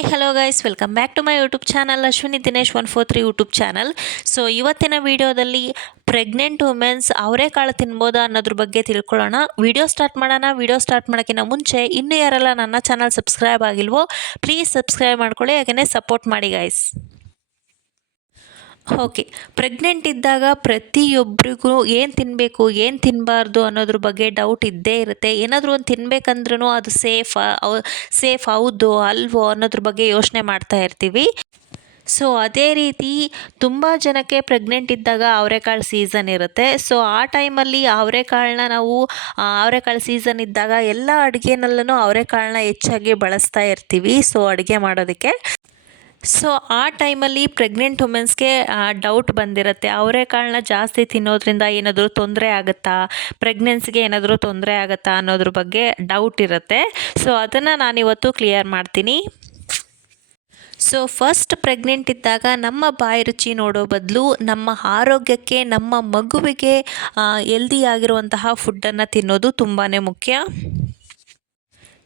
Hi hello guys, welcome back to my YouTube channel Ashwini Dinesh 143 YouTube channel. So ಇವತ್ತಿನ ವಿಡಿಯೋದಲ್ಲಿ pregnant womens ಅವರೆಕಾಳು ತಿನ್ಬೋದಾ ಅನ್ನೋದ್ರ ಬಗ್ಗೆ ತಿಳ್ಕೊಳ್ಳೋಣ. ವಿಡಿಯೋ ಸ್ಟಾರ್ಟ್ ಮಾಡೋಣ. ವಿಡಿಯೋ ಸ್ಟಾರ್ಟ್ ಮಾಡೋಕ್ಕಿಂತ ಮುಂಚೆ ಇನ್ನೂ ಯಾರೆಲ್ಲ ನನ್ನ ಚಾನಲ್ ಸಬ್ಸ್ಕ್ರೈಬ್ ಆಗಿಲ್ವೋ ಪ್ಲೀಸ್ ಸಬ್ಸ್ಕ್ರೈಬ್ ಮಾಡ್ಕೊಳ್ಳಿ, ಹಾಗೆಯೇ ಸಪೋರ್ಟ್ ಮಾಡಿ ಗೈಸ್. ಓಕೆ, ಪ್ರೆಗ್ನೆಂಟ್ ಇದ್ದಾಗ ಪ್ರತಿಯೊಬ್ಬರಿಗೂ ಏನು ತಿನ್ನಬೇಕು ಏನು ತಿನ್ನಬಾರ್ದು ಅನ್ನೋದ್ರ ಬಗ್ಗೆ ಡೌಟ್ ಇದ್ದೇ ಇರುತ್ತೆ. ಏನಾದರೂ ಒಂದು ತಿನ್ಬೇಕಂದ್ರೂ ಅದು ಸೇಫ್ ಹೌದು ಅಲ್ವೋ ಅನ್ನೋದ್ರ ಬಗ್ಗೆ ಯೋಚನೆ ಮಾಡ್ತಾ ಇರ್ತೀವಿ. ಸೊ ಅದೇ ರೀತಿ ತುಂಬ ಜನಕ್ಕೆ ಪ್ರೆಗ್ನೆಂಟ್ ಇದ್ದಾಗ ಅವರೆಕಾಳು ಸೀಸನ್ ಇರುತ್ತೆ. ಸೊ ಆ ಟೈಮಲ್ಲಿ ಅವರೆಕಾಳನ್ನ ನಾವು ಅವರೆಕಾಳು ಸೀಸನ್ ಇದ್ದಾಗ ಎಲ್ಲ ಅಡುಗೆನಲ್ಲೂ ಅವರೆಕಾಳನ್ನ ಹೆಚ್ಚಾಗಿ ಬಳಸ್ತಾ ಇರ್ತೀವಿ ಸೊ ಅಡುಗೆ ಮಾಡೋದಕ್ಕೆ. ಸೊ ಆ ಟೈಮಲ್ಲಿ ಪ್ರೆಗ್ನೆಂಟ್ ವುಮೆನ್ಸ್ಗೆ ಡೌಟ್ ಬಂದಿರುತ್ತೆ, ಅವರೆಕಾಳನ್ನ ಜಾಸ್ತಿ ತಿನ್ನೋದ್ರಿಂದ ಏನಾದರೂ ತೊಂದರೆ ಆಗುತ್ತಾ, ಪ್ರೆಗ್ನೆನ್ಸಿಗೆ ಏನಾದರೂ ತೊಂದರೆ ಆಗುತ್ತಾ ಅನ್ನೋದ್ರ ಬಗ್ಗೆ ಡೌಟ್ ಇರುತ್ತೆ. ಸೊ ಅದನ್ನು ನಾನಿವತ್ತು ಕ್ಲಿಯರ್ ಮಾಡ್ತೀನಿ. ಸೊ ಫಸ್ಟ್ ಪ್ರೆಗ್ನೆಂಟ್ ಇದ್ದಾಗ ನಮ್ಮ ಬಾಯಿ ರುಚಿ ನೋಡೋ ಬದಲು ನಮ್ಮ ಆರೋಗ್ಯಕ್ಕೆ, ನಮ್ಮ ಮಗುವಿಗೆ ಹೆಲ್ದಿಯಾಗಿರುವಂತಹ ಫುಡ್ಡನ್ನು ತಿನ್ನೋದು ತುಂಬಾ ಮುಖ್ಯ.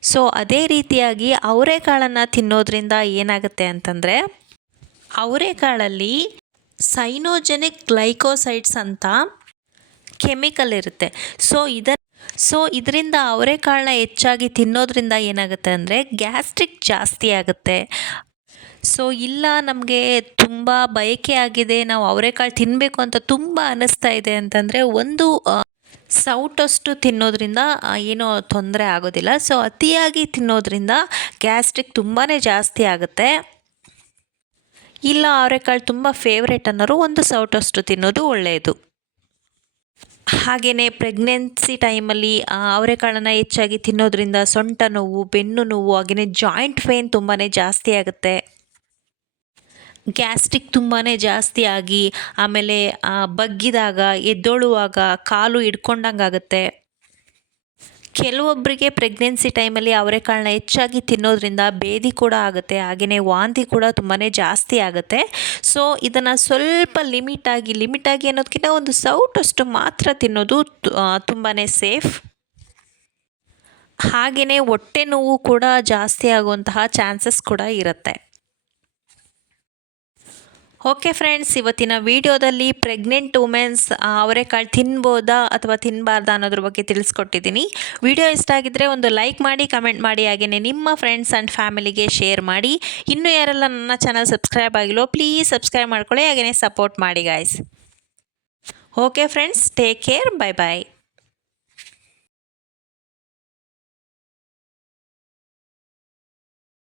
ಸೊ ಅದೇ ರೀತಿಯಾಗಿ ಅವರೆಕಾಳನ್ನು ತಿನ್ನೋದ್ರಿಂದ ಏನಾಗುತ್ತೆ ಅಂತಂದರೆ, ಅವರೆಕಾಳಲ್ಲಿ ಸೈನೋಜೆನಿಕ್ ಗ್ಲೈಕೋಸೈಡ್ಸ್ ಅಂತ ಕೆಮಿಕಲ್ ಇರುತ್ತೆ. ಸೊ ಇದರಿಂದ ಅವರೆಕಾಳನ್ನ ಹೆಚ್ಚಾಗಿ ತಿನ್ನೋದ್ರಿಂದ ಏನಾಗುತ್ತೆ ಅಂದರೆ ಗ್ಯಾಸ್ಟ್ರಿಕ್ ಜಾಸ್ತಿ ಆಗುತ್ತೆ. ಸೊ ಇಲ್ಲ ನಮಗೆ ತುಂಬ ಬಯಕೆ ಆಗಿದೆ, ನಾವು ಅವರೆಕಾಳು ತಿನ್ನಬೇಕು ಅಂತ ತುಂಬ ಅನ್ನಿಸ್ತಾ ಇದೆ ಅಂತಂದರೆ ಒಂದು ಸೌಟಷ್ಟು ತಿನ್ನೋದ್ರಿಂದ ಏನೂ ತೊಂದರೆ ಆಗೋದಿಲ್ಲ. ಸೊ ಅತಿಯಾಗಿ ತಿನ್ನೋದ್ರಿಂದ ಗ್ಯಾಸ್ಟ್ರಿಕ್ ತುಂಬಾ ಜಾಸ್ತಿ ಆಗುತ್ತೆ. ಇಲ್ಲ ಅವರೆಕಾಳು ತುಂಬ ಫೇವ್ರೇಟ್ ಅನ್ನೋರು ಒಂದು ಸೌಟಷ್ಟು ತಿನ್ನೋದು ಒಳ್ಳೆಯದು. ಹಾಗೆಯೇ ಪ್ರೆಗ್ನೆನ್ಸಿ ಟೈಮಲ್ಲಿ ಅವರೆಕಾಳನ್ನು ಹೆಚ್ಚಾಗಿ ತಿನ್ನೋದ್ರಿಂದ ಸೊಂಟ ನೋವು, ಬೆನ್ನು ನೋವು, ಹಾಗೆಯೇ ಜಾಯಿಂಟ್ ಪೇನ್ ತುಂಬಾ ಜಾಸ್ತಿ ಆಗುತ್ತೆ. ಗ್ಯಾಸ್ಟ್ರಿಕ್ ತುಂಬಾ ಜಾಸ್ತಿ ಆಗಿ ಆಮೇಲೆ ಬಗ್ಗಿದಾಗ ಎದ್ದೊಳುವಾಗ ಕಾಲು ಹಿಡ್ಕೊಂಡಂಗೆ ಆಗುತ್ತೆ. ಕೆಲವೊಬ್ಬರಿಗೆ ಪ್ರೆಗ್ನೆನ್ಸಿ ಟೈಮಲ್ಲಿ ಅವರೆಕಾಳನ್ನ ಹೆಚ್ಚಾಗಿ ತಿನ್ನೋದ್ರಿಂದ ಬೇದಿ ಕೂಡ ಆಗುತ್ತೆ, ಹಾಗೆಯೇ ವಾಂತಿ ಕೂಡ ತುಂಬಾ ಜಾಸ್ತಿ ಆಗುತ್ತೆ. ಸೊ ಇದನ್ನು ಸ್ವಲ್ಪ ಲಿಮಿಟಾಗಿ ಅನ್ನೋದಕ್ಕಿಂತ ಒಂದು ಸೌಟಷ್ಟು ಮಾತ್ರ ತಿನ್ನೋದು ತುಂಬಾ ಸೇಫ್. ಹಾಗೆಯೇ ಹೊಟ್ಟೆ ನೋವು ಕೂಡ ಜಾಸ್ತಿ ಆಗುವಂತಹ ಚಾನ್ಸಸ್ ಕೂಡ ಇರುತ್ತೆ. ಓಕೆ ಫ್ರೆಂಡ್ಸ್, ಇವತ್ತಿನ ವಿಡಿಯೋದಲ್ಲಿ ಪ್ರೆಗ್ನೆಂಟ್ ವುಮೆನ್ಸ್ ಅವರೆಕಾಳು ತಿನ್ಬೋದಾ ಅಥವಾ ತಿನ್ನಬಾರ್ದಾ ಅನ್ನೋದ್ರ ಬಗ್ಗೆ ತಿಳಿಸ್ಕೊಟ್ಟಿದ್ದೀನಿ. ವಿಡಿಯೋ ಇಷ್ಟ ಆಗಿದ್ದರೆ ಒಂದು ಲೈಕ್ ಮಾಡಿ, ಕಮೆಂಟ್ ಮಾಡಿ, ಹಾಗೆಯೇ ನಿಮ್ಮ ಫ್ರೆಂಡ್ಸ್ ಆ್ಯಂಡ್ ಫ್ಯಾಮಿಲಿಗೆ ಶೇರ್ ಮಾಡಿ. ಇನ್ನೂ ಯಾರೆಲ್ಲ ನನ್ನ ಚಾನಲ್ ಸಬ್ಸ್ಕ್ರೈಬ್ ಆಗಿಲ್ವೋ ಪ್ಲೀಸ್ ಸಬ್ಸ್ಕ್ರೈಬ್ ಮಾಡ್ಕೊಳ್ಳಿ, ಹಾಗೆಯೇ ಸಪೋರ್ಟ್ ಮಾಡಿ guys. Okay friends, take care, bye ಬಾಯ್.